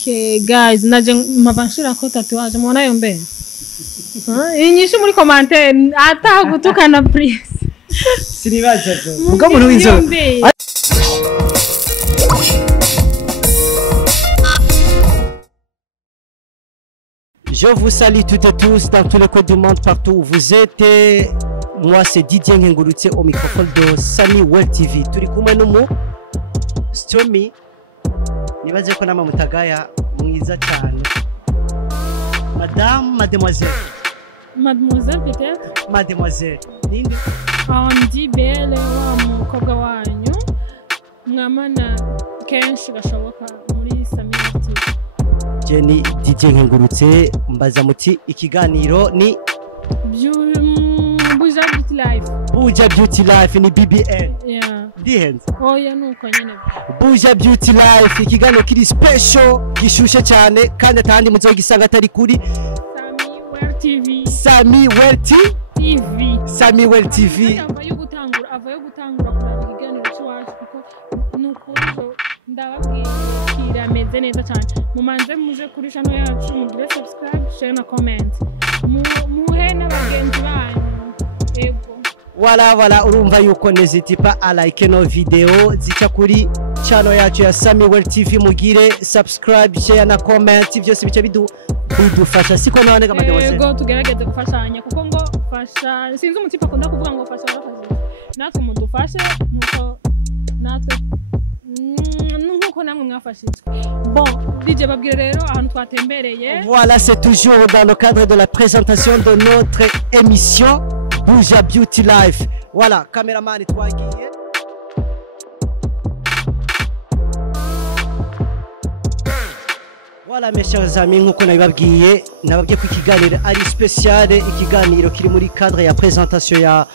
Okay guys, naje mabashira ko tatuage mubona yo mbe. Inyishu muri commentaire ata gutukana please. Sinibaza ko. Muga muntu w'inzo. Je vous salue toutes et tous dans tous les coins du monde, partout où vous êtes. Moi, c'est Didier Ngengurutse au microphone de Sami World TV. Turi kumwe n'umu Stormy. Nibaze ko nama mutagaya mwiza cyane. Madame, mademoiselle. Mademoiselle peut-être? Mademoiselle. Ninde? On dit belle wa mukobwa wanyu. Mwamana kenshi gashoboka muri Sami World TV. Jenny Didier Ngengurutse mbaza muti ikiganiro ni Buja Beauty Life. Buja Beauty Life ni BBL. Yeah. Dihenze. Oh ya nuko nyene. Buja Beauty Life ikiganiro kiri special gishushe cyane kandi atandi muzogisanga atari kuri Sami World TV. Sami World TV. Sami World TV. Avayo gutangura kuraba ikiganiro cy'iwacu kuko nuko ndababwiye kirameze neza cyane. Mumanze muje kuri channel yacu mugire subscribe, share na comment. Muhe n'abagenzi banyu. Ego. Voilà, urumva yuko n'hésitez pas à liker nos vidéos zica kuri channel yacu ya Sami World TV, mugire subscribe, share na comment, byose bice bidufasha siko none kamademoiselle. Ego tugerageze gufashanya kuko ngo fasha sinzi umutipa akunda kuvuga ngo fasha barafasha. Natwe mudufashe nuko natwe nuko namwe mwafashitswe. Bon, DJ babwire rero ahantu twatembereye. Voilà, c'est toujours dans le cadre de la présentation de notre émission Buja Beauty Life. Voilà, caméraman twagiye. Voilà mes chers amis, nkuko nabibabwiye ko ikiganiro ari spécial, ikiganiro kiri muri cadre ya présentation ya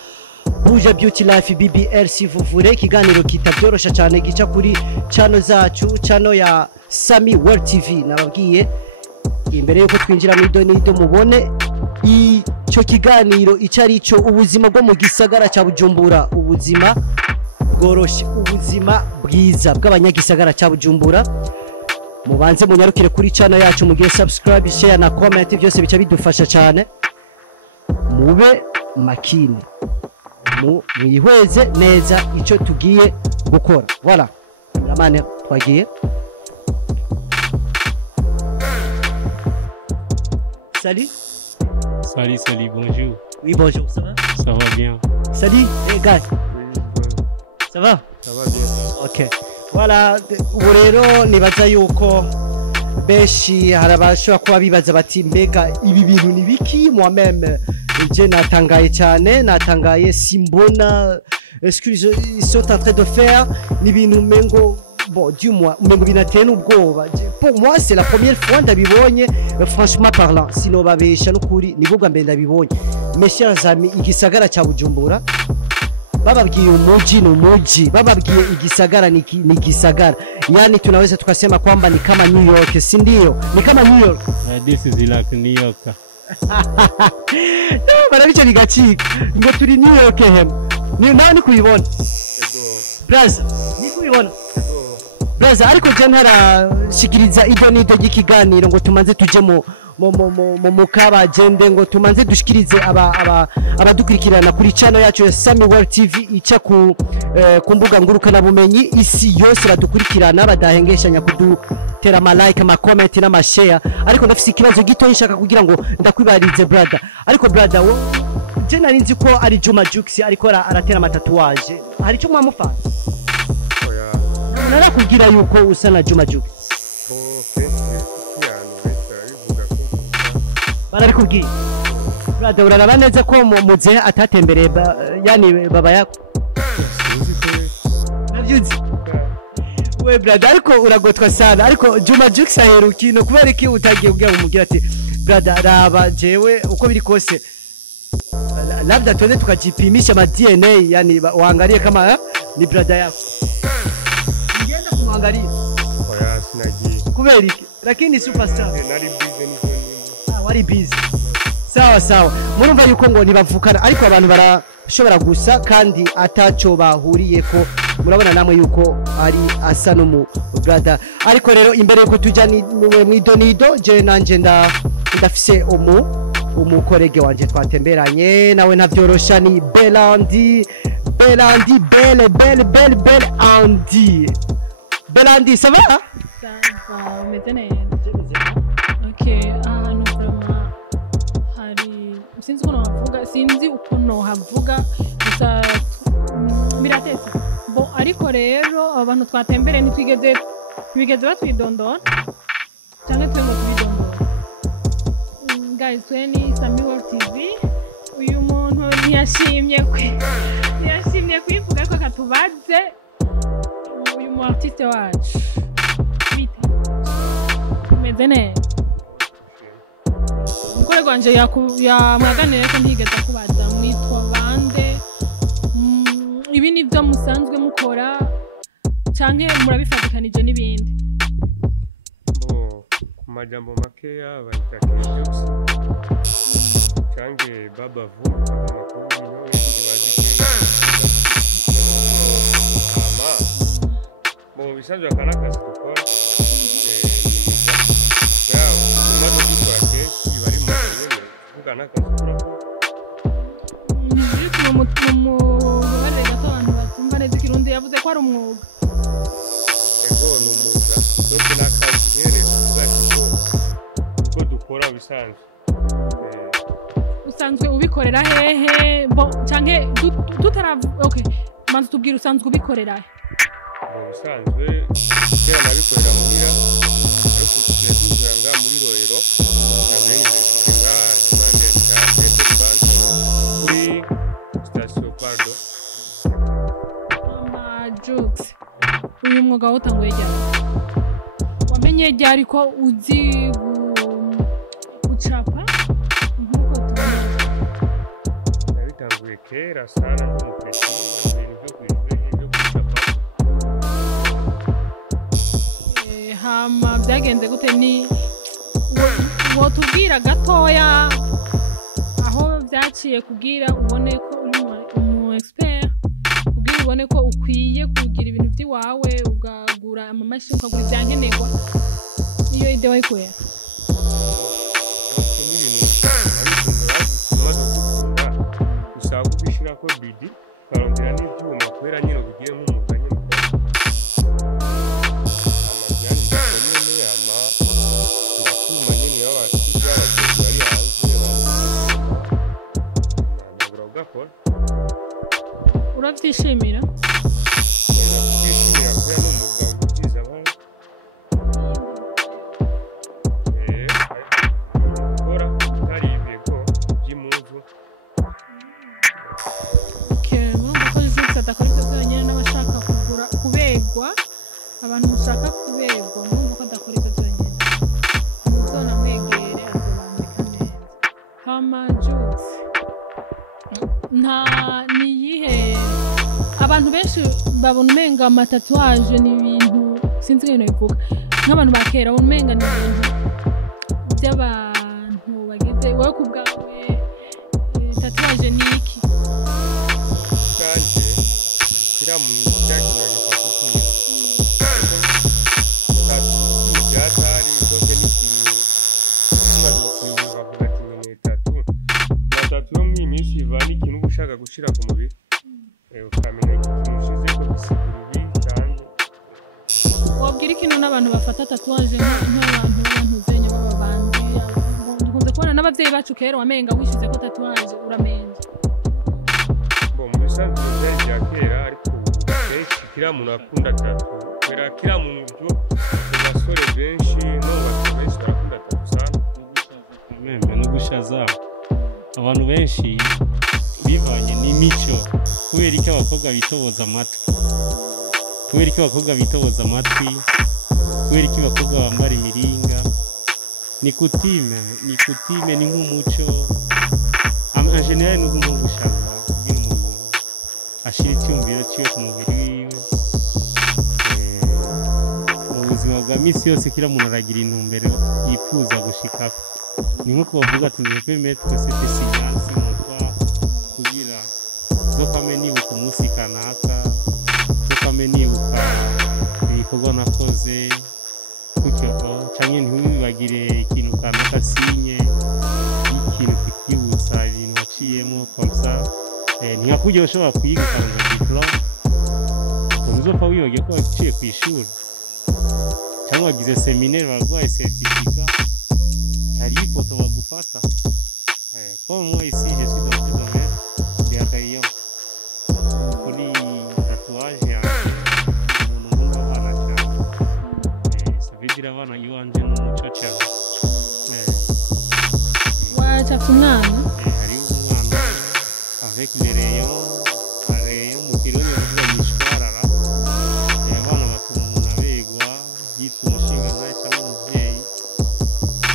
Buja Beauty Life BBL si vous voulez, ikiganiro kitabyorosha cyane gica kuri channel zacu, channel ya Sami World TV. Nababwiye imbere yuko twinjira mu nido mubone icyo kiganiro icari cyo ubuzima bwo mu gisagara cya Bujumbura, ubuzima bworoshe, ubuzima bwiza bw'abanyagisagara cya Bujumbura. Mubanze munyarukire kuri channel yacu, mugire subscribe, share na comment, byose bica bidufasha cyane. Mube makine, mwihweze neza icyo tugiye gukora. Voilà, cameraman twagiye. Salut. Salut, bonjour. Oui, bonjour, ça va? Ça va bien. Salut, les gars. Oui, bon. Ça va? Ça va bien. Ok. Voilà, ubu rero nibaza yuko beshi harabashobora kuba bibaza bati mbega ibi bintu ni biki? Moi-même, je natangaye cyane, natangaye simbona ce qu'ils sont en train de faire ni bintu mengo. Bon, dis-moi, mengo binateye n'ubwoba. Pour moi, c'est la première fois ndabibonye, franchement parlant. Sino babesha n'ukuri nibwo mbere ndabibonye. Mes chers amis, igisagara cya Bujumbura bababwiye umuji n'umuji, bababwiye igisagara ni gisagara. Yani tunaweza tukasema kwamba ni kama New York, si ndio? Ni kama New York. This is like New York. Barabice bigacika ngo turi New York hem. Ni nani kuyibona? Braza, ni kuyibona? Braza, ariko je ntarashikiriza ido nido y'ikiganiro ngo tumanze tuje mu mukaba agende ngo tumanze dushikirize abadukurikirana kuri channel yacu ya Sami World TV ica ku mbuga ngurukana bumenyi, isi yose badukurikirana badahengeshanya kudutera ama like ama comment na share. Ariko ndafise ikibazo gito nshaka kugira ngo ndakwibarize brother. Ariko brother wo je nari nzi ko ari Juma Jux ariko aratera amatatuage. Hari cyo mwamufana? Oya. Narakubwira yuko usa na Juma Jux. Barabikubwiye. Brother uraraba neza ko muze atatembereye yani baba yako. Navyuzi. We brother ariko uragotwa sana, ariko Juma Jux aheruki no kubera iki utagiye kugira umugira ati brother raba jewe uko biri kose labda twende tukajipimisha ma DNA, yani waangalie kama ni brother yako. Ngenda kumwangalia. Oya sinagiye. Kubera iki? Lakini superstar. Nari busy niko. Wari busy. Sawa. Murumva yuko ngo nibavukana ariko abantu barashobora gusa kandi ataco bahuriye ko. Murabona namwe yuko ari asa no mu brother ariko rero imbere yuko tujya mwidonido je nanje ndafise umukorege wanje twatemberanye nawe navyorosha ni Belandi Andy Belandi ça va umeze neza okay ahantu vraiment hari sinzi ukuntu havuga gusa biratetse bo ariko rero abantu twatembere ntitwigeze batwidondora cyangwa twe ngo tubidondora guys tweni Sami World TV uyu muntu ntiyashimye kwivuga ko katubaze uyu mu artiste wacu bite umeze neza umukore wanje yamwaganire ko ntigeze kubaza mwitwa bande ibi ni byo musanzwe mukora cyangwa murabifatikanije n'ibindi ku majambo makeya bahita Kejux cyangwa Baba Vu amakuru niyo kibazi ama bisanzwe akana kazi dukora umaze gukora kenshi bari mu rwego kugana akazi turako mubare gato abantu batumva neza ikirundi yavuze ko ari umwuga ego ni umwuga dore n'akazi nyine kuko dukora bisanzwe usanzwe ubikorera hehe cyangwa okay manzi tubwira usanzwe ubikorera he usanzwe kera nabikorera muhira ariko tugiye tuzanga muri Rohero namenye kugira imande ya Central Bank kuri station Pardo Jux uyu mwuga utanguye ryari wamenye ryari ko uzi gucapa nkuko tubona nabitanguye kera sana n'umupeti ibintu byo kwishuri byo gucapa hama byagenze gute ni wotubwira gatoya aho byaciye kugira ubone ko uri umu expert kugira ubone ko ukwiye kugira ibintu by'iwawe ugagura amamashini ukagura ibyankenerwa iyo ide wayikuye usaba kubishira ko bidi karondera n'ibyuma kubera nyine bigiye nk'umuganye urabyishimira kubera n'umugabo ugize abandi gukora hari ibigo by'impuzu murumva ko Jux adakora ibyo byonyine n'abashaka kubegwa abantu mushaka kubegwa murumva ko adakora ibyo byonyine muzona mwegere azobandika neza hama Jux niyihe abantu benshi babona umenga amatatuwaje ni ibintu sinzi ibintu bivuga nk'abantu bakera babona umenga ni ibintu by'abantu bagize wowe ku bwawe tatuwaje ni iki kandi kiriya mu byakinira gifata ukwiye byatari doke n'ikintu kimaze kwibuka avuga ati ni tatu na tatu yo muri iyi minsi iva n'ikintu uba ushaka gushyira ku mubiri ukamenya ikintu ushize ko gisigura ibi cyane wabwira ikintu n'abantu bafata tatuwaje nk'abantu b'abantuzenya b'ababanzi dukunze kubona n'ababyeyi bacu kera wamenga wishize ko tatuwaje uramenje mu bisanzwe byari bya kera ariko kenshi kiriya muntu akunda tatu kubera kiriya muntu byo mu basore benshi no mu bantu benshi barakunda tatu sana no gushaza abantu benshi bivanye n'imico kubera icyo abakobwa bitoboza amatwi kubera icyo abakobwa bambara imiringa ni kutime ni nk'umuco en general no gushaza kugira umuntu ashira icyumviro cyiwe ku mubiri wiwe mu buzima bwa misi yose kira muntu aragira intumbero yifuza gushikako ni nk'uko bavuga ati je peux mettre cette signal sur mon toit kugira zo kwame nibuka umunsi kanaka zo kwame nibuka igikorwa nakoze gutyo cyangwa ntibibagire ikintu kanaka sinye ikintu kikwibutsa ibintu waciyemo komsa ntihakujya ushobora kuyiga ukaronka diplome uzopfa wibagiye ko waciye ku ishuri cyangwa wagize seminaire barwaye certificat hari ifoto bagufata comme moi ici je suis dans ce domaine de rayon kuri tatouage yanjye umuntu nkunda abana cyane ça veut dire abana iwanje n'umuco cyane wacapfa umwana hari umwana avec les rayons mu kirundi bavuga mishwarara abana batuma umuntu abegwa yitwa umushinga nawe cyangwa umubyeyi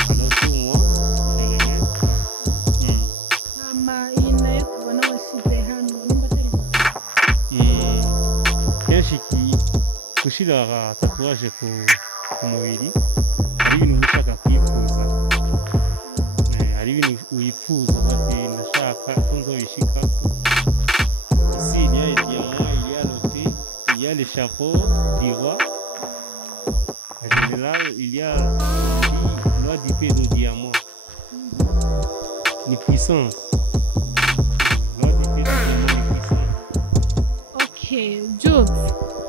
anotumwa iyi nayo tubona washyize hano nimba atari kenshi gushyira tatuwaje ku mubiri hari ibintu ushaka kwifuza hari ibintu wifuza ati ndashaka ko nzobishika ici il y a les diamants il y a l'auté il y a les chapeaux du roi en général il y a l'oie d'épée de diamant ni puissance l'oie d'épée de diamant ni puissance. okay Jude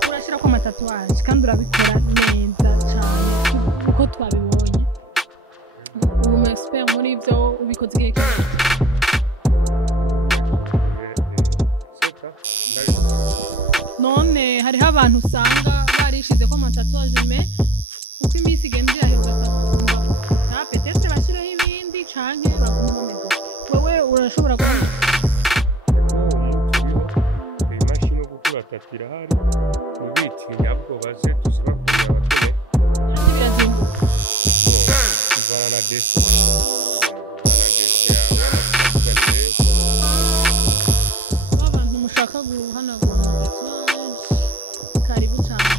urashyira ko amatatuwaje kandi urabikora neza cyane uko twabibonye ubu mu expert muri ibyo ubikoze igihe cyose none hariho abantu usanga barishize ko amatatuwaje me uko iminsi igenda irahera ugasanga petete bashyiraho ibindi canke baguma bameze wowe urashobora kubona imashini yo gukura tatu irahari ubiti nyabwo baje tuzibakorera abaturage kandi birazimba ivana na desi yawe amatatuwaje abantu mushaka guhanagura amatatuwaje karibu cyane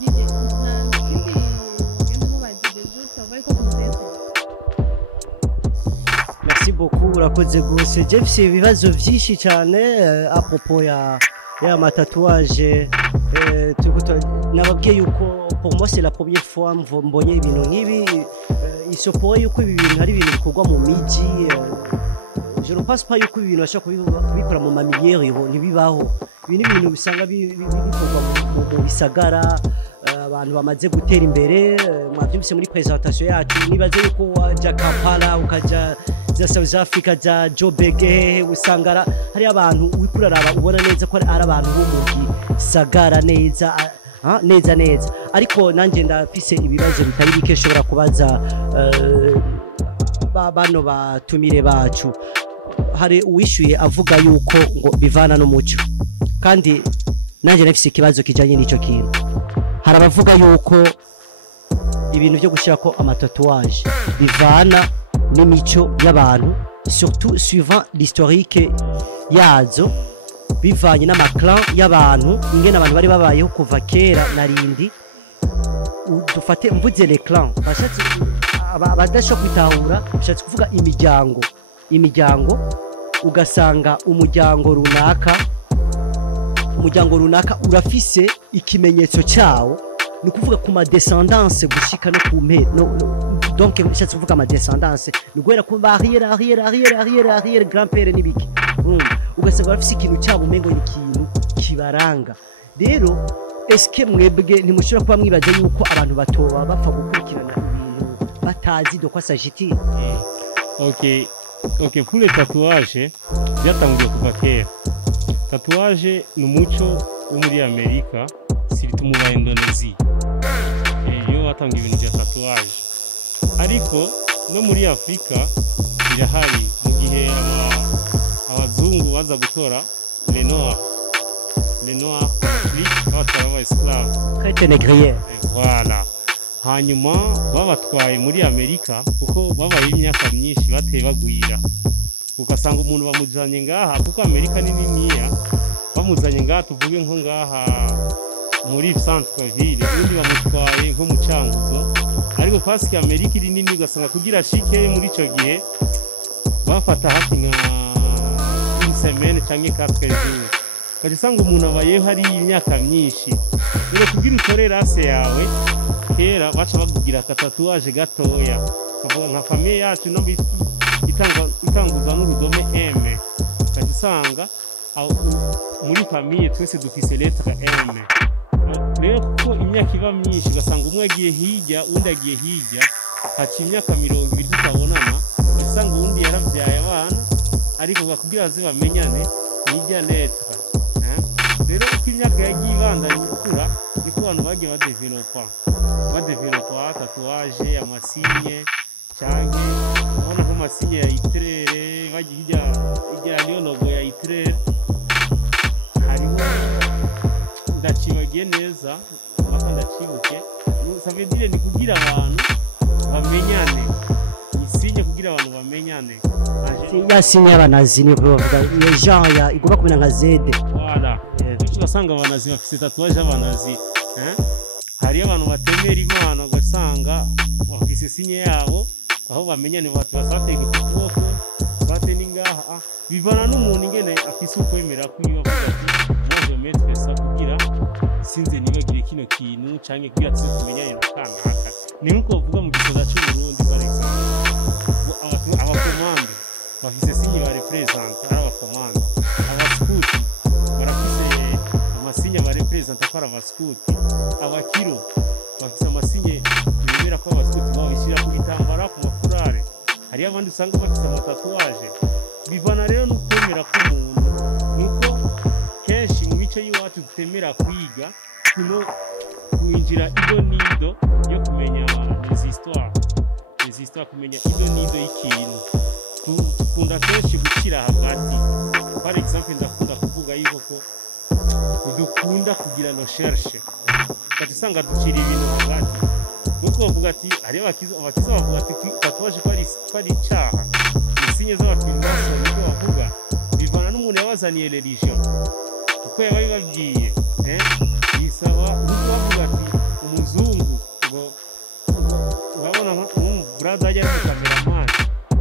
DJ ikindi ugende mubagire Jude avuye ko kumuteze merci beaucoup urakoze gose Jeff ibibazo byinshi cyane à propos ya matatuage nababwiye yuko pour moi c'est la première fois mbonye ibintu nk'ibi il se pourrait yuko ibi bintu hari ibintu bikorwa mu miji je ne pense pas yuko ibi bintu bashaka kubikora mu mamiliere ntibibaho ibi ni ibintu bisanga bikorwa mu bisagara abantu bamaze gutera imbere mwabyumvise muri presentation yacu nibaze yuko waja Kampala ukaja za South Africa za Jobege usanga hari abantu wikuraraba ubona neza ko ari abantu bo mu gisagara neza neza ariko nanje ndafise ibibazo bitari bike shobora kubaza bano batumire bacu hari uwishuye avuga yuko ngo bivana n'umuco kandi nanje nafise ikibazo kijanye n'ico kintu hari abavuga yuko ibintu byo gushyira ko amatatuwaje bivana n'imico y'abantu surtout suivant l'historique yazo bivanye n'amaklan y'abantu ingene abantu bari babayeho kuva kera narindi dufate mvuze les clans bashatse abadasho kwitahura bashatse kuvuga imiryango ugasanga umuryango runaka urafise ikimenyetso cyawo ni kuvuga ku ma descendance gushika no ku donc bishatse kuvuga ma descendance ni guhera ku arrière grand-père n'ibiki ugasanga bafise ikintu cyabo umengo ni ikintu kibaranga rero eske mwebwe ntimushobora kuba mwibaza yuko abantu batoba bapfa gukurikirana ibintu batazi de quoi s'agit-il? Ok, pour les tatouages byatangiye kuva kera. Tatouage ni umuco wo muri Amerika surtout mu ba Indonesia iyo batangiye ibintu bya tatouage ariko no muri Afrika birahari mu gihe abazungu baza gutora les noirs batwara esclave traite négrière voilà hanyuma babatwaye muri Amerika kuko babaye imyaka myinshi bateye bagwira ugasanga umuntu bamujanye ngaha kuko Amerika ni niniya bamuzanye ngaha tuvuge nko ngaha muri centre ville undi bamutwaye nko mu Cankuzo ariko parce Amerika iri nini ugasanga kugira shike muri ico gihe bafata hafi nka une semaine cyangwa 4 jours ugasanga umuntu abayeho hari imyaka myinshi rero kugira utore rase yawe kera baca bakugira akatatuwaje gatoya bavuga nka famiye yacu no itanguza n'urudome M ugasanga muri famiye twese dufise letra M rero kuko imyaka iba myinshi ugasanga umwe agiye hirya undi agiye hirya haca imyaka 20 tutabonana ugasanga uwundi yaravyaye abana ariko bakubwira baze bamenyane n'irya letra rero uko imyaka yagiye ibandanya gukura niko abantu bagiye badevelopa tatuwaje amasinye canke ubona ko amasinye ya itrere bagiye hirya niyo logo ya itrere hariho ndacibagiye neza mpaka ndacibuke savedire ni kugira abantu bamenyane isinye kugira abantu bamenyane ya sinye y'abanazi ni kuvuga iyo genre ya igomba kumena nka Z voilà ugasanga abanazi bafite tatuwaje abanazi hari abantu batemera Imana ugasanga bafise sinye yabo aho bamenyane batwasatega kuboko bate ningaha bivana n'umuntu ingene afise ukwemera kwiba kugira ngo metre sa kugira sinze nibagire kino kintu canke kugira tse kumenyane n'akanaka ni nko kuvuga mu gisoza cy'u Burundi par exemple abakomande bafise sinye ba represent abakomande abaskuti barafise amasinye ba represent akora abaskuti abakiro bafise amasinye bibera ko abaskuti babishira ku bitambara ku makurare hari abandi usanga bafise amatatuwaje bivana rero n'ukwemera k'umuntu nuko kenshi mu mico y'iwacu dutemera kwiga kuno kuinjira ido nido yo kumenya les histoires kumenya ido nido y'ikintu tukunda kenshi gukira hagati par exemple ndakunda kuvuga yuko ko dukunda kugira recherche batusanga ducira ibintu hagati nuko bavuga ati hari abakiza bavuga ati tatuwaje kwari cyaha isinye z'abafilimaso nuko bavuga bivana n'umuntu yabazaniye religion uko yabaye babwiye bisaba bavuga ati umuzungu ngo urabona brother ajya mu cameraman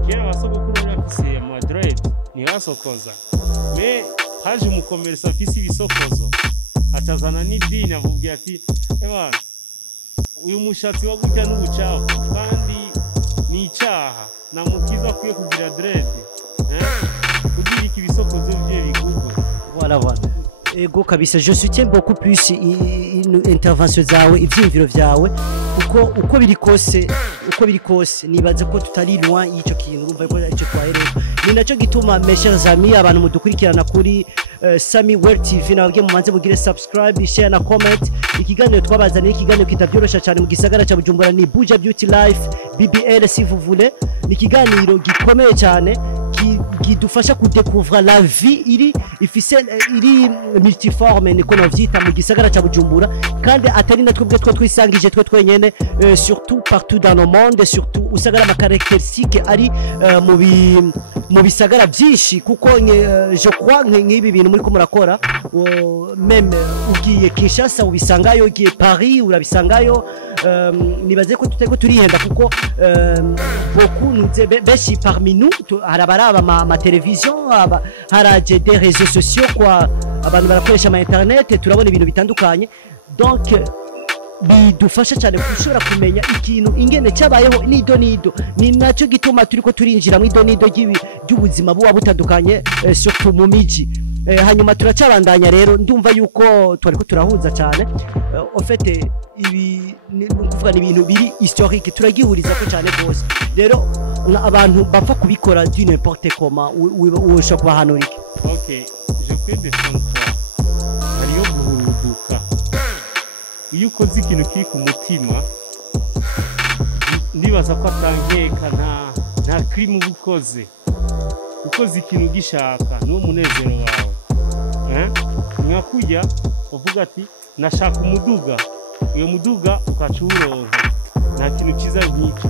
kera basogokuru bafise Madrid ni basokoza me haje umukomerisa afise ibisokozo atazana n'idini avuga ati ebana uyu mushatsi wa gutya n'ubucafu kandi ni icyaha namukiza kwiye kugira dread kugira iki bisokozo bye bigugwe voilà ego kabisa je soutiens beaucoup plus intervention zawe ivyimviro vyawe uko biri kose nibaze ko tutari loin y'ico kintu urumva ko ico twahereye ni naco gituma mes chers amis abantu mudukurikirana kuri Sami World TV nabwiye mumanze mugire subscribe share na comment ikiganiro twabazaniye ikiganiro kitavyorosha cyane mu gisagara ca Bujumbura ni Buja Beauty Life BBL si vous voulez ni ikiganiro gikomeye cyane kidufasha kudécouvrir la vie iri multiforme niko novyita mu gisagara ca Bujumbura kandi atari natwe bwe twisangije twenyene surtout partout dans le monde surtout usagara ma caractéristique ari mu bisagara byinshi kuko je crois nk'ibi bintu muri ko murakora même ugiye Kinshasa ubisangayo ugiye Paris urabisangayo nibaze ko tuteko turihenda kuko beaucoup beshi parmi nous harabaraba ma television haraje des réseaux sociaux kwa abantu barakoresha ama internet turabona ibintu bitandukanye donc bidufasha cyane kushobora kumenya ikintu ingene cyabayeho nido ni nacyo gituma turiko turinjira mu idonido ry'ubuzima buba butandukanye surtout mu miji hanyuma turacabandanya rero ndumva yuko twariko turahuza cyane en fait ibi kuvuga ni ibintu biri historique turagihuriza ko cyane gose rero abantu bapfa kubikora du n'importe comment ushobora kubahanura iki OK je peux défendre toi hariyo guhuruduka iyo ukoze ikintu kiri ku mutima ndibaza ko atankeka nta crime ubukoze ikintu gishaka n'uwo munezero wawe mwakujya uvuga ati nashaka umuduga iyo muduga ukacuronka nta kintu kiza nk'icyo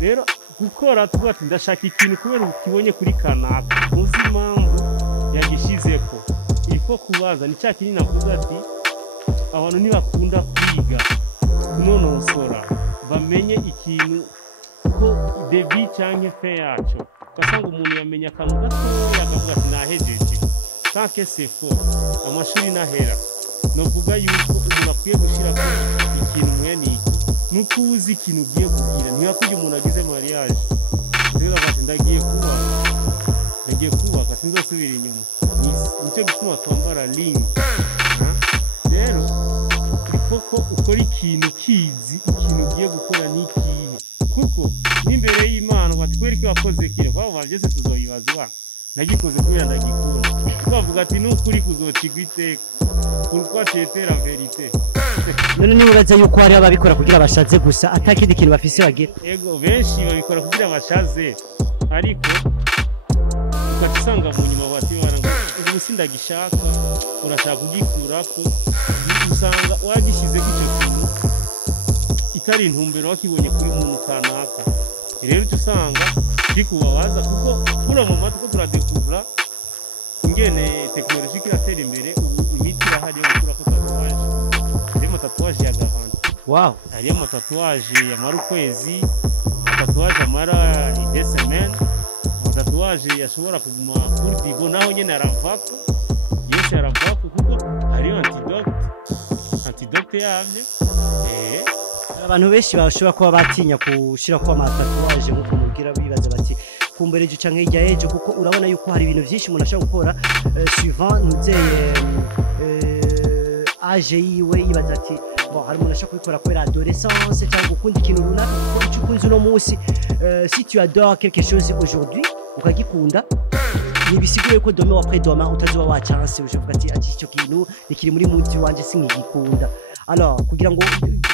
rero gukora tuvuga ati ndashaka ikintu kubera ukibonye kuri kanaka muzi impamvu yagishizeko ifo kubaza ni cya kintu navuga ati abantu ntibakunda kwiga kunonosora bamenye ikintu ko debi cyangwa fe yacu ugasanga umuntu yamenya akantu gatoya akavuga ati nahejeje tant que c'est faux amashuri nahera novuga yuko umuntu akwiye gushirako ikintu mwene iki nuko uzi ikintu ugiye kugira ntiyakujya umuntu agize mariage rero bati ndagiye kubaka sinzosubira inyuma nicyo gituma twambara ring rero koko ukora ikintu kizi ikintu ugiye gukora n'ikihe kuko n'imbere y'Imana batwere ko wakoze kire baba byose tuzoyibazwa nagikoze kubera ndagikunda bavuga ati n'ukuri kuzocigwa iteka pourquoi c'était la vérité none nibaza yuko hari ababikora kugira bashaze gusa atakindi kintu bafise bagira ego benshi babikora kugira bashaze ariko ukatisanga mu nyuma bati baranga ubu sindagishaka urashaka kugikurako usanga wagishize kicyo kintu itari intumbero wakibonye kuri muntu kanaka rero usanga kikubabaza kuko kura mu matwi ko turadekuvura ingene technologie iratera imbere imiti irahari yo gukura ko tatuwaje ya garanti wow hariyo amatatuwaje yamara ukwezi amatatuwaje amara idesemene amatatuwaje yashobora kuguma kuri digo naho nyene aravako yose aravako kuko hariyo antidote yavyo abantu benshi bashobora kuba batinya gushira kwa amatatuwaje nkuko mubwira bibaza bati kumbereje canke hirya ejo kuko urabona yuko hari ibintu byinshi umuntu ashaka gukora suivant nzeye age yiwe yibaza ati bon hari umuntu ashaka kubikora kubera adolescence cyangwa gukunda ikintu runaka kuko icyo ukunze uno munsi si tu adores quelque chose aujourd'hui ukagikunda nibisiguye ko demain après demain utazoba wa chance uvuga ati icyo kintu nikiri muri muti wanje singigikunda alors kugira ngo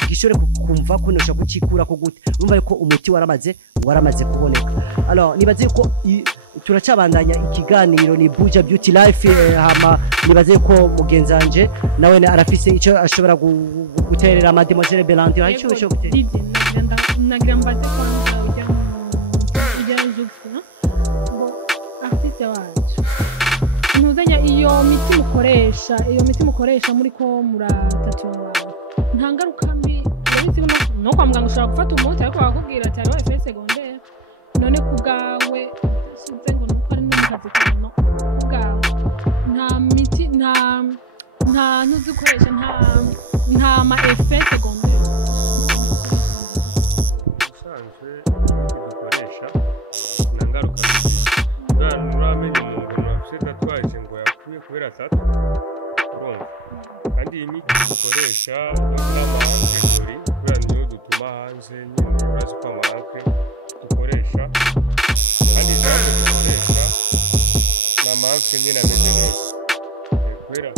gishore kumva ko nosha kucikura ko gute urumva yuko umuti waramaze kuboneka alors nibaze ko turacabandanya ikiganiro ni Buja Beauty Life hama nibaze ko mugenzanje nawe arafise ico ashobora guterera Mademoiselle Belandi aho cyo gute nagira mbaze kwanza ujya jufu artiste wacu ntuzanya iyo miti mukoresha muri ko muratatu nta ngaruka mbi no kwa muganga ushobora gufata umuti ariko bakubwira ati hariho effet secondaire none kubwawe suze ngo nuko ari n'umukazi cyane kubwawe nta miti nta ntuzikoresha nta ma effet secondaire usanzwe dukoresha nta ngaruka nuramenye umuntu afite tatuwaje ngo yakuye kubera tatu urumva kandi iyi miti dukoresha n'amahankeri kubera niyo dutuma hanze nyine urazi ko amahankeri dukoresha kandi ijambo dukoresha ni amahankeri nyine ameze neza kubera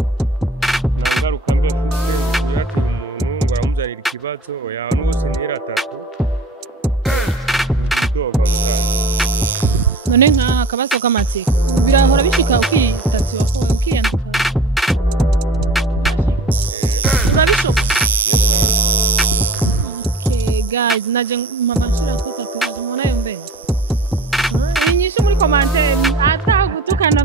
nta ngaruka mbi afite uyatira umuntu ngo aramuzanira ikibazo oya n'uwose ntiyera tatu idoga mutanga none nka akabazo k'amatsiko birahora bishika ukitatiwa ukiyandika urabishoboka okay guys naje mama nshira ko tatuwaje mwana yombe inyisho muri commentaire atagutukana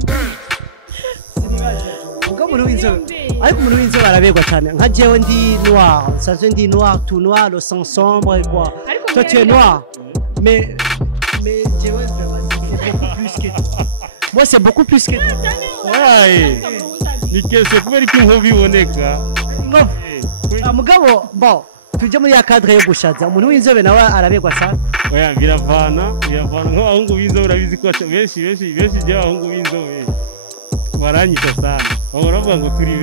ubwo muri winzo ariko muri winzo barabegwa cyane nka jewe ndi noir sanzwe ndi noir tout noir le sang sombre quoi toi tu es noir mais jewe beaucoup plus que moi c'est beaucoup plus que ouais nikese kubera iki nko biboneka mugabo bon tujye muri ya cadre yo gushaza umuntu w'inzobe nawe arabegwa sana oya biravana nk'abahungu b'inzobe urabizi ko benshi je abahungu b'inzobe baranyita sana bahora bavuga ngo turi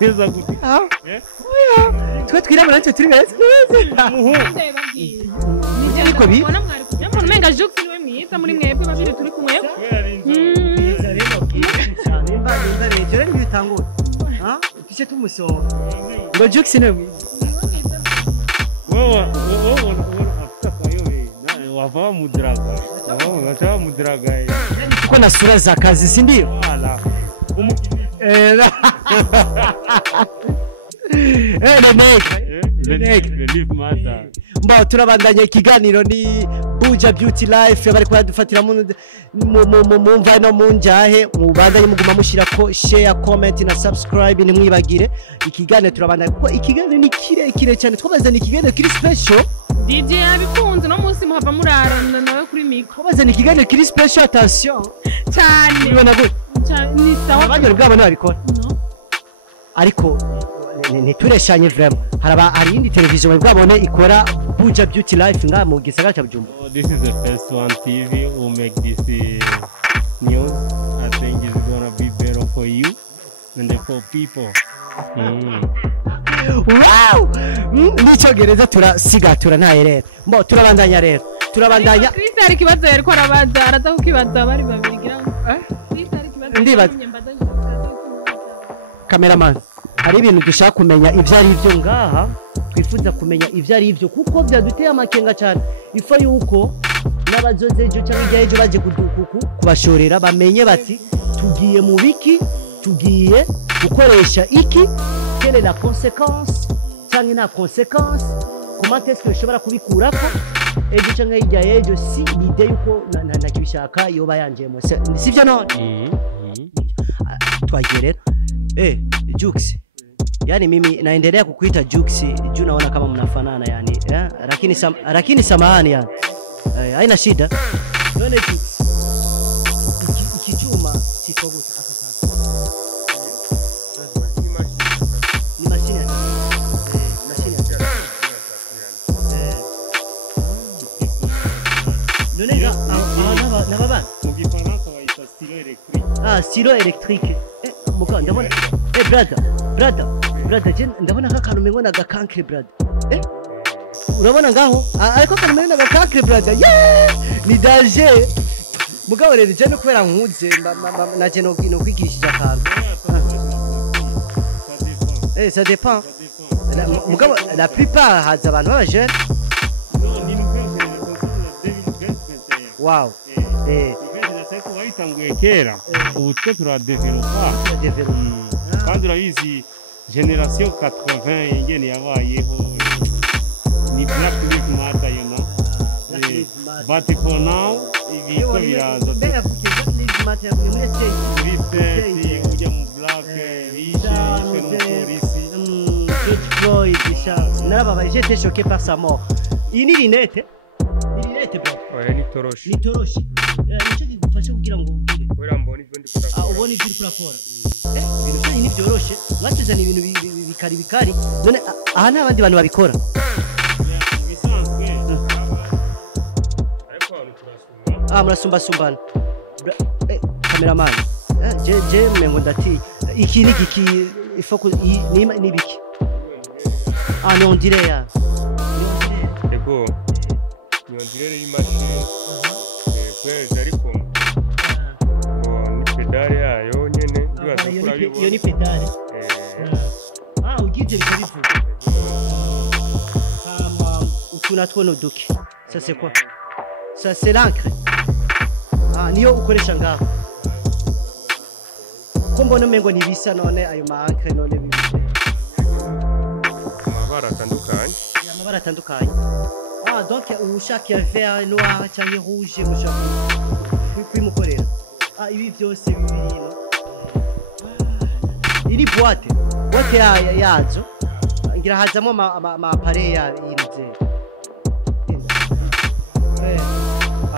beza gute twe twirabura natwe turi beza niko bi umuntu menga Jux niwe mwiza muri mwebwe babiri turi kumwe rero ntibitangura tujye tumusoma ngo Jux niwe mwiza wava mudraga kuko na sura za kazi si ndio mba turabandanya ikiganiro ni Buja Beauty Life bari kudufatira mu mva no mu njahe mubandanye muguma mushira ko share comment na subscribe nimwibagire ikiganiro turabandanya ko ikiganiro ni kirekire cyane twabazana ikiganiro kiri special DJ abikunze no munsi muhava murarana nawe kuri micro twabazana ikiganiro kiri special attention cyane ubona gute ni sawa abanyoni bwabo ntibabikora no ariko ntitureshanye vraiment hari iyindi televiziyo bari bwabone ikora Buja Beauty Life nga mu gisagara cya Bujumbura. Oh, this is the first one TV who make this news. I think it's gonna be better for you and for people. Wow! N'icyongereza turasigatura ntaye rero. Mbo turabandanya rero. Turabandanya. Kristo hari kibazo yariko arabaza araza kukibaza bari babiri gira. Kristo hari kibazo. Ndibaza. Cameraman. Hari ibintu dushaka kumenya ivyo ari byo ngaha. Twifuza kumenya ivyo ari byo kuko byaduteye amakenga cyane. Ifo yuko n'abazozejo cyangwa ejo baje kubashorera bamenye bati tugiye mu biki tugiye gukoresha iki quelle est la conséquence cyangwa na conséquence comment est-ce que ushobora kubikurako ejo cyangwa hirya ejo si l'idée yuko nakibishaka yoba yanjemo sivyo none twagerera Jux yani mimi naendelea kukuita Jux juu naona kama mnafanana yani lakini samahani yani haina shida none Jux ikichuma kikoguta hapa ni mashine ya mashine none na baba Mu Gifaransa bayita stylo électrique. stylo électrique muka ndabona brother je ndabona nk'akantu mengo na gakankre brother urabona ngaho ariko akantu mengo na gakankre brother ni danger mugabo rero je no kubera nkuze naje no kwigishije akantu ça dépend mugabo la plupart haza abantu baba jeune wow wayitanguye kera ubu twe turadevelopa kandi urabizi generation 80 ingene yabayeho ni Black Lives Matter you know but for now ibiko biraza research ujya mu black vishe no polisi Floyd naba j'étais choqué par sa mort ini linete bro oya ni toroshi nicyo kigufasha kugira ngo ugire wera mbona ibyo ndi kurakora ubona ibyo uri kurakora ibintu cyane ni byoroshe mwatuzana ibintu bikari none aha nta bandi bantu babikora bisanzwe ariko abantu turasumba murasumbasumbana cameraman je mengo ndati iki nigiki ifoko ni biki non dirait ya ego nyondirere y'imashini kwezi ariko ni pedale yayo nyene ndibaza kurabibona iyo ni pedale ugije bikabivuga utuna twono duke ça c'est quoi ça c'est l'encre niyo ukoresha ngaho ko mbona mengo ntibisa none ayo ma encre none bibise amabara atandukanye donc ushaka ya vert noir cyangwa rouge mushaka kwimukorera ibi byose bibiri no iri boîte yazo ngira hazamo ama appareil ya yinze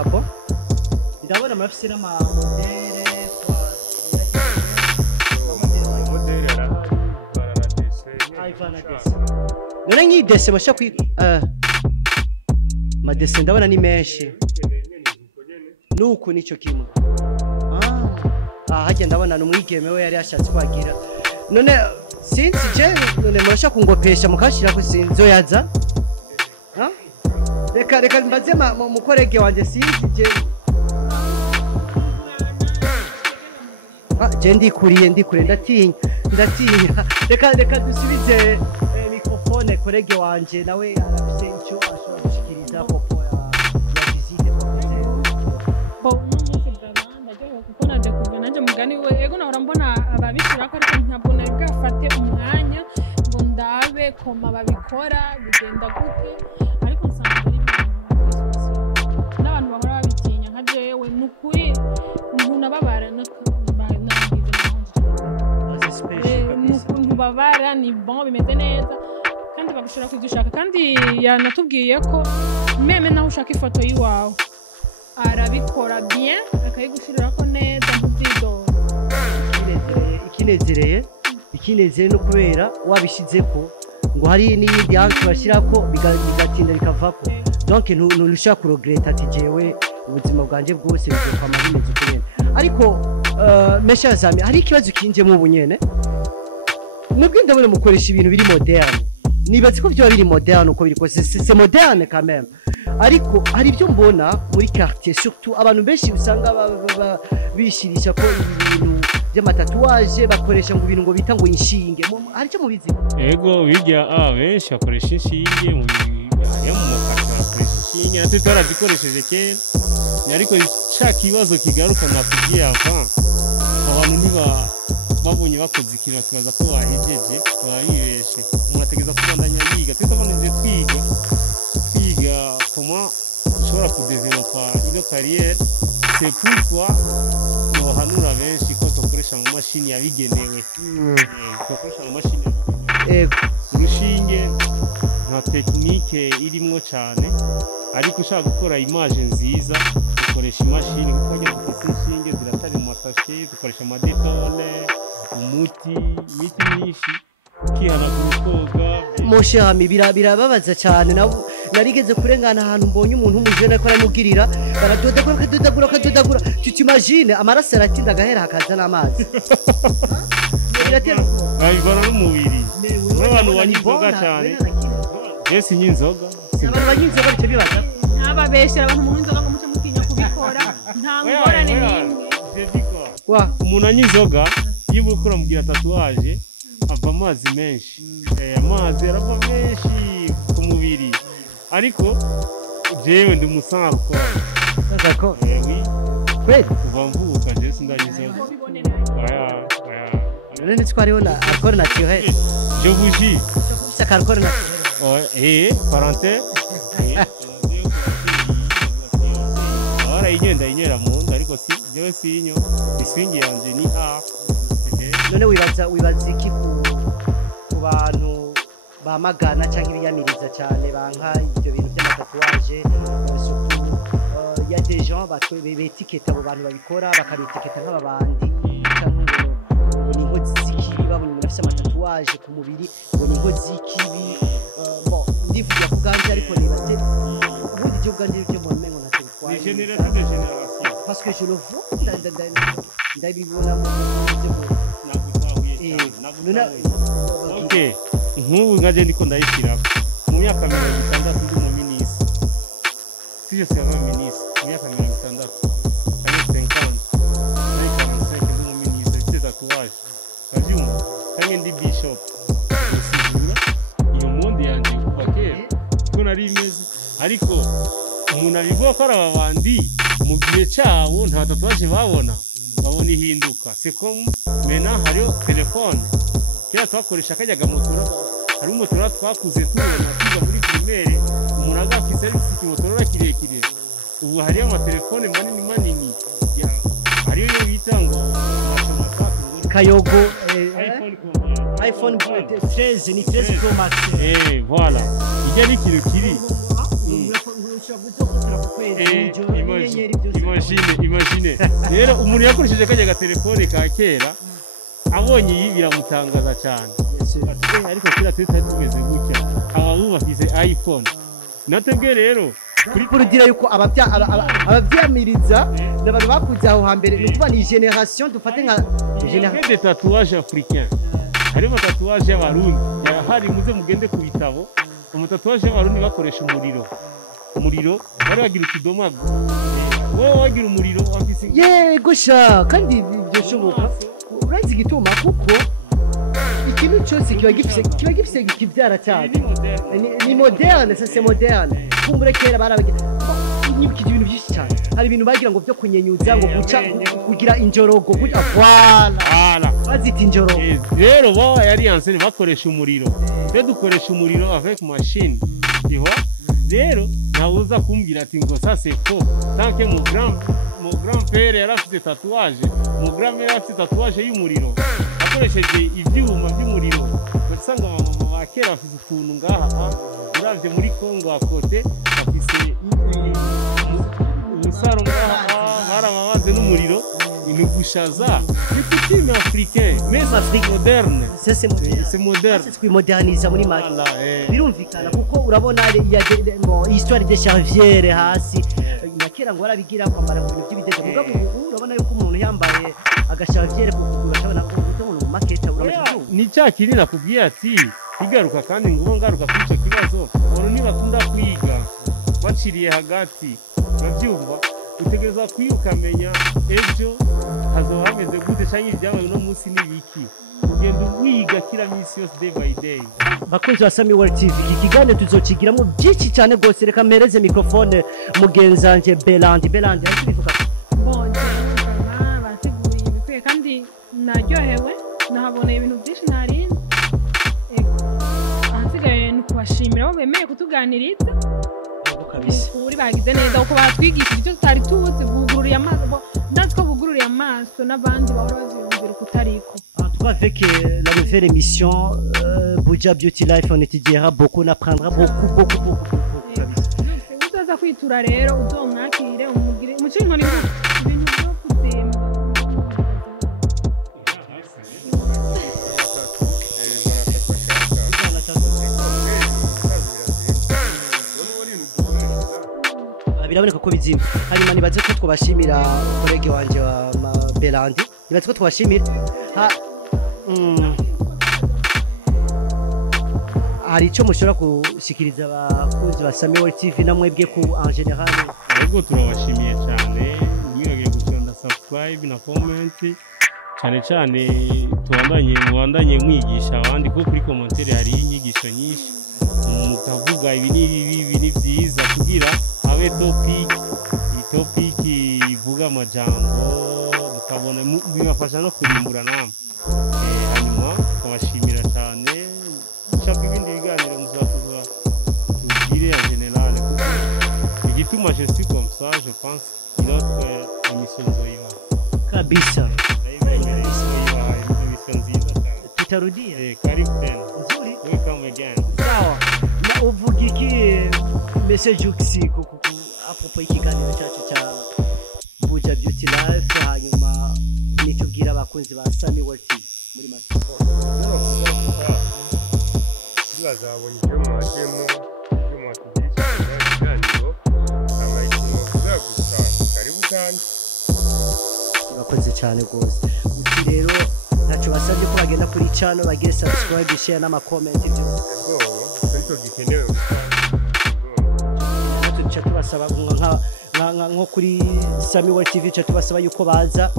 abo ndabona murafise na ma modere none nk'idese bashaka madese ndabona ni menshi nuko nico kimwe hajya ndabona numwigeme we yari yashatse kwagira none sinzi je none murashaka kungopesha mukashira ko sinzo yaza reka mbaze mukorege wanje sinzi je je ndikure ndatinya reka dusubize mikrofone korege wanje nawe arafise icyo ashobora gushikiriza popo ya visite twakoze kuko naje kuva nanje mugani we ego nahora mbona ababishura ko ariko ntabwo nari bwafate umwanya ngo ndabe koma babikora bigenda gute ariko nsanga ari n'abantu bahora babitinya nka jewe nukuri umuntu ababara n'ukuntu babara ni bon bimeze neza kandi bagushora kudushaka kandi yanatubwiye ko meme naho ushaka ifoto yiwawe arabikora bien akayigushirira ko neza ntuzidora ikinezereye no kubera wabishizeko ngo hari n'iyindi hantu bashyirako bigatinda bikavako donc ntushaka kuregreta ati jewe ubuzima bwanje bwose bizokwama bimeze uko nyene ariko mesha zami hari ikibazo kinjemo ubu nyene nubwo ndabona mukoresha ibintu biri moderne nibaze ko byo biri moderne uko biri kose c'est moderne quand même ariko hari ibyo mbona muri quartier surtout abantu benshi usanga bishirisha ko ibintu by'amatatuwaje bakoresha ngo ibintu ngo bita ngo inshinge hari cyo mubizi ego bijya benshi bakoresha inshinge mu makarita bakoresha inshinge natwe twarazikoresheje kera ariko cya kibazo kigaruka nakubwiye avant abantu babonye bakoze ikintu bakibaza ko bahejeje babibeshe umuntu ategeza kubandanya yiga twitabanije twiga comment ushobora kudevelopa ino carrière c'est pourquoi nohanura benshi ko dukoresha mu mashini yabigenewe dukoresha mu mashini urushinge nta tekinike irimo cyane ariko ushaka gukora image nziza dukoresha imashini kuko njye dufite inshinge ziratari mu masashe dukoresha amadetone imiti myinshi ukihanagura koga mushami birababaza cyane narigeze kurengana ahantu mbonye umuntu umujene ariko aramubwirira baradodagura tutimagine amaraso aratinda agahera hakaza n'amazi babibona n'umubiri n'abantu banywa inzoga cyane mbese nk'inzoga abantu banywa inzoga bityo bibaza ntababeshyira abantu munywa inzoga ngo muce mutinya kubikora nta ngorane n'imwe umuntu anywa inzoga iyo uri kuramubwira tatuwaje ava amazi menshi amazi arava menshi ku mubiri ariko jewe ndi umusanzwe ko kweli kuva mvuka je sindanywa inzoga none twariho na alcool naturel je vous dis c'est alcool naturel parenthèse ahora inyera mu nda ariko si jewe sinyo iswingi yanje ni none wibaza iki ku bantu bamagana cyangwa ibiyamiriza cyane banka ibyo bintu by'amatatuwaje ya des gens betiketa abo bantu babikora bakabitiketa nk'ababandi cyangwa ngo ni inkozi z'ikibi babonye umuntu afite amatatuwaje ku mubiri ngo ni inkozi z'ikibi ndivugira ku bwanjye ariko nibaze ubundi ibyo bwanjye byo mu mengo na territoire parce que je le vois ndabibona mu nk'ubu nkaje ndiko ndayishyiraho mu myaka 60 ndi mu minisitiri sije saba minisitiri mu myaka 60 ari 50 ari 45 ndi mu minisitiri c'est tatouage kavyumva kandi ndi bishop usigura iyo monde yanje kuva kera ko nari imeze ariko umuntu abivuga ko ari ababandi mu gihe cyabo nta tatouage babona ihinduka c'est comme maintenant hariyo telefone kera twakoresha akajyaga motora hari umutora twakuze tubona twiga muri primaire umuntu agafise ikimotora kirekire ubu hariyo amatelefone manini hariyo yo bita ngo kayogo iPhone 13 ni 13 Pro Max voilà ijya ni kilo kiri imagine rero umuntu yakoresheje akajyaga telefone ka kera abonye iyi biramutangaza cyane ariko kera twari tumeze gutya aba bafise iPhone natebwe rero kuri kurugira yuko abavyamiriza n'abantu bakuze aho hambere no kuba ni generation dufate nka generation de tatouage africain hari mu tatouage y'abarundi hari muze mugende ku bitabo mu tatouage y'abarundi bakoresha umuriro bari bagira utudomago wowe wagira umuriro wafise yego sha kandi ibyo shoboka urazi igituma kuko ikintu cyose kiba gifise kibyara cyane ni moderne ça c'est moderne kumbure kera barabagira nibukije ibintu byinshi cyane hari ibintu bagira ngo byo kunyenyuza ngo guca kugira injorogo guca voilà bazita injorogo rero bo yari ancienne bakoresha umuriro twe dukoresha umuriro avec machine tu vois rero nawuza kumbwira ati ngo ça c'est faux tant que mon grand-père yari afite tatouage mon grand-mère yari afite tatouage y'umuriro akoresheje ibyuma by'umuriro basanga mama bakera afite utuntu ngaha uravye muri Congo akote afise umusaro ngaha baramabaze n'umuriro ni gushaza ni coutume africaine mais Afrique moderne c'est moderne c'est moderne c'est twimoderniza muri make Voilà, birumvikana kuko urabona ya histoire de Charvière hasi na kera ngo arabigira kwambara mu bintu by'ibidege mugabo urabona yuko umuntu yambaye agashaviere kugura cyabona ngo umuntu mu maketa uramaze ni cya kiri nakubwiye ati igaruka kandi ngo ngaruka kuri icyo kibazo umuntu nibakunda kwiga baciriye hagati babyumva utegereza kwiukamenya ejo hazoba hameze gute cyangwa ibyabaye uno munsi n'ibiki ugenda wiga kila minsi yose day by day. Bakunzi wa Sami World TV iki kiganiro tuzokigiramo byinshi cyane gose reka mpereze microphone mugenzanje Belandi aribivuga bonje bateguye ibikwiye kandi naryohewe nahaboneye ibintu byinshi nari ahasigaye ni kubashimira bo bemeye kutuganiriza kabisa uri bagize neza uko batwigishije icyo tutari tuzi bugururiye amaso ndatwo bugururiye amaso n'abandi bahora baziyumvira kutariko. En tout cas, avec la nouvelle émission, Buja Beauty Life, on étudiera beaucoup, on apprendra beaucoup. Uzaza kwitura rero uzomwakire umugire muci inkoni ibintu byo kutemba. Biraboneka ko bizima hanyuma nibaze ko twabashimira kolege wanje wa Belandi nibaze ko twabashimira hari icyo mushobora gushikiriza abakunzi ba Sami World TV namwebwe ku en general. Yego turabashimiye cyane mwibagire gukanda subscribe na comment cyane mubandanye mwigisha abandi ko kuri commentaire hari inyigisho nyinshi mukavuga ibi ni byiza kugira habe topic ivuga amajambo mukabona bibafasha no kurimbura namwe hanyuma tukabashimira cyane ushaka ibindi biganiro muzatuza tubwire en général igituma je suis comme ça je pense notre émission nzoyiba Kabisa émission nziza cyane tutarudia karibu tena nzuri welcome again. sawa na uvuga iki message uksi apropos ikiganiro cyacu cya Buja Beauty Life hanyuma nitubwira abakunzi ba Sami World TV muri Masiporo bazabona ibyo mwagiyemo ibyo mwatugirisha ikiganiro amayikino kuzagusa karibu kandi bakoze cyane rwose uti rero ntacyo basabye ko bagenda kuri channel bagire subscribe share n'ama comment ubwo cyo gikenewe tuca tubasaba nko kuri Sami World TV tuca tubasaba yuko baza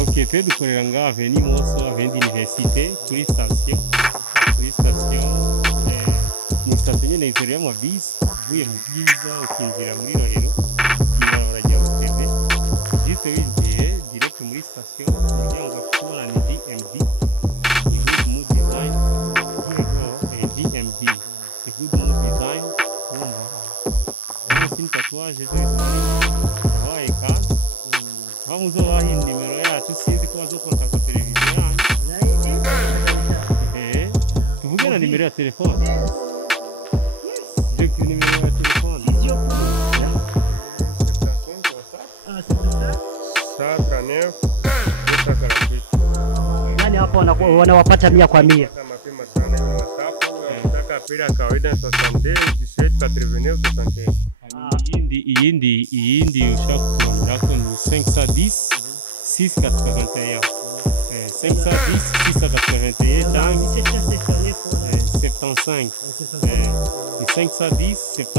Ok, twe dukorera nga Avenue Moso, Avenue Université, kuri station ni station nyene ikorera mu bisi, uvuye mu byiza ukinjira muri Rohero, ibarabara rya Butebe, juste winjiye direct muri station, kugira ngo tubona ni DMD, Good Mood Design, DMD, Good Mood Design, une tatouage, wabaye kandi vamos lá em número tu sinzi ko bazokonta ku televiziyo tuvuge na nimero ya telefone je nimero ya telefone nani hapo wanawapata 100 kwa 100 mapema sana hiyo WhatsApp unataka pira kawaida 62 17 89 61 iyindi ushaka kubona ko ni 510 681 510 681 cyangwa 75 510 75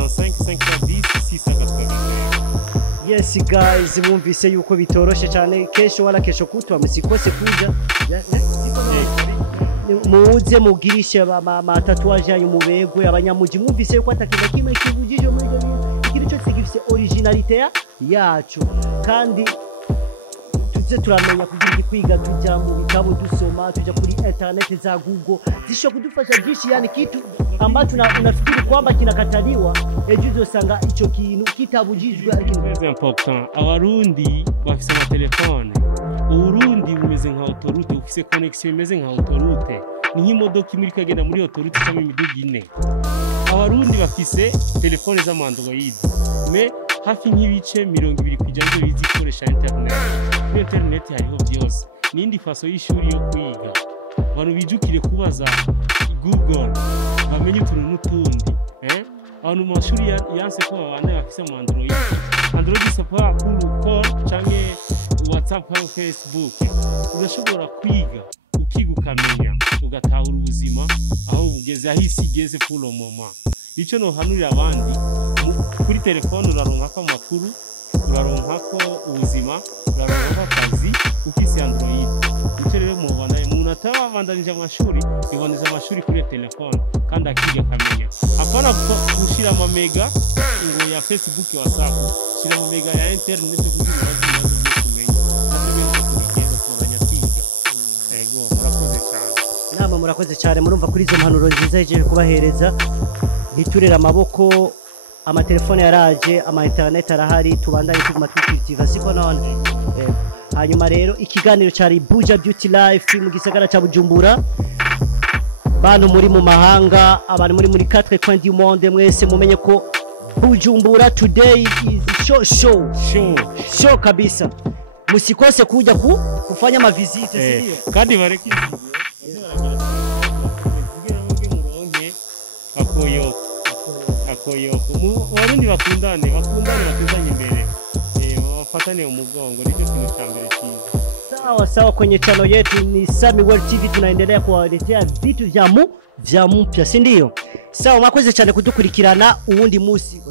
510 681. Yes guys mwumvise yuko bitoroshe cyane kesho kutwa musikose kuja muze mugirishe ama tatouage yanyu mubegwe abanyamuji mwumvise yuko atakintu kimwe kibujije muri ikintu cyose gifite originalite yacu kandi tuze turamenya kugira kwiga tujya mu bitabo dusoma tujya kuri internet za Google zisho kudufasha byinshi yani kitu ambacho unafikiri kwamba kinakataliwa ejo uzosanga ico kintu kitabujijwe c'est important. Abarundi bafise ama telefone Uburundi bumeze nka autoroute ufise connexion imeze nka autoroute ni nk'imodoka imuri kagenda muri autoroute cyangwa imiduga ine. Abarundi bafise telefone z'amandroid mais hafi nk'ibice 20% byo bizi gukoresha internet. Kuri internet hariho byose. Nindi faso y'ishuri yo kwiga. Abantu bijukire kubaza Google bamenye utuntu n'utundi. Abantu mu mashuri yanse ko abana bafise mu Android. Android isapa call canke WhatsApp cyangwa Facebook. Urashobora kwiga ukiga ukamenya ugatahura ubuzima aho ugeze aho isi igeze pour le moment. Icyo no hanurira abandi kuri telefone uraronka ko amakuru, uraronka ko ubuzima, uraronka ko akazi ufise Android. Icyo rero mu Rwanda umuntu atabandanije amashuri, iboneza amashuri kuri telefone kandi akiga akamenya. Apana gushira ama mega ngo ya Facebook WhatsApp, shira ama mega ya internet kugira ngo Nama murakoze cyane murumva kuri izo mpanuro nziza hejeje kubahereza ntiturera amaboko amatelefone yaraje ama internet arahari tubandanye tuguma twikitiva siko none hanyuma rero ikiganiro cyari Buja Beauty Life mu gisagara ca Bujumbura bantu muri mu mahanga abantu muri 4 coins du monde mwese mumenye ko Bujumbura today is show kabisa musikose kuja kufanya mavisite sindio kandi bareki akoyoko warundi bakundane batuzanye imbere bafatane umugongo nicyo kintu cyambere cyiza sawa kwenye channel yetu ni Sami World TV tunaendelea kuwaletea vitu vya mpya si ndio sawa mwakoze cyane kudukurikirana uwundi musi